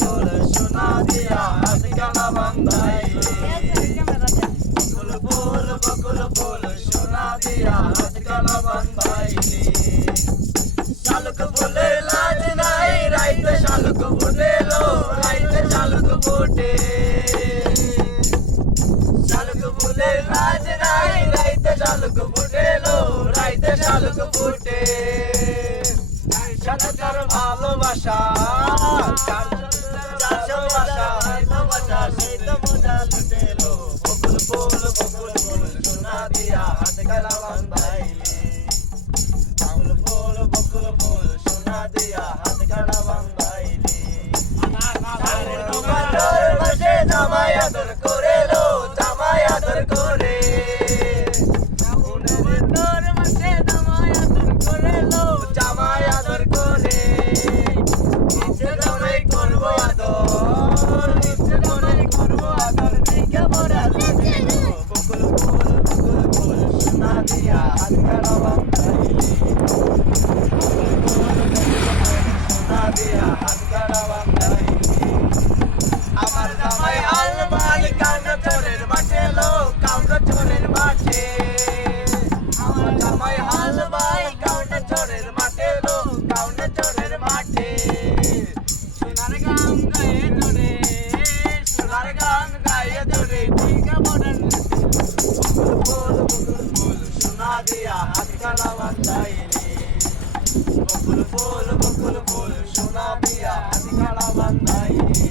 ফুল সোনা দিয়া হাত গলা বান্ধাইলি বকুল ফুল সোনা দিয়া হাত গলা বান্ধাইলি শালুক ফুলে লাজ নাই রাইতে শালুক ফুটে লো রাইতে শালুক ফুটে শালুক ফুলে লাজ নাই রাইতে শালুক ফুটে লো রাইতে শালুক ফুটে সানার ভালোবাসা চারশো বাসা ভালোবাসা সেই তো মজা লুটে লো বকুল ফুল সোনা দিয়া হাত গলা বান্ধাইলি বকুল ফুল সোনা দিয়া হাত গলা বান্ধাইলি মাসে জামাই আদর করে লো জামাই আদর করে মাসে জামাই আদর করে লো জামাই আদর করে ইচ্ছে জামাই করবো আদর ইচ্ছে জামাই করবো আদর দেখে মোরা বকুল ফুল সোনা দিয়া হাত গলা বান্ধাইলি সোনা দিয়া হাত গলা বান্ধাইলি আমার জামাই হাল মাল কাউন্ড চোরের মাঠে লো কাউন্ড চোরের মাঠে আমার জামাই হাল মাল কাউন্ড চোরের মাঠে লো কাউন্ড চোরের মাঠে সোনার গান গায়ে জোরে সোনার গান গায়ে জোরে ঠিক মডার্ন বকুল ফুল সোনা দিয়া হাত গলা বান্ধাইলি বকুল ফুল সোনা দিয়া হাত গলা বান্ধাইলি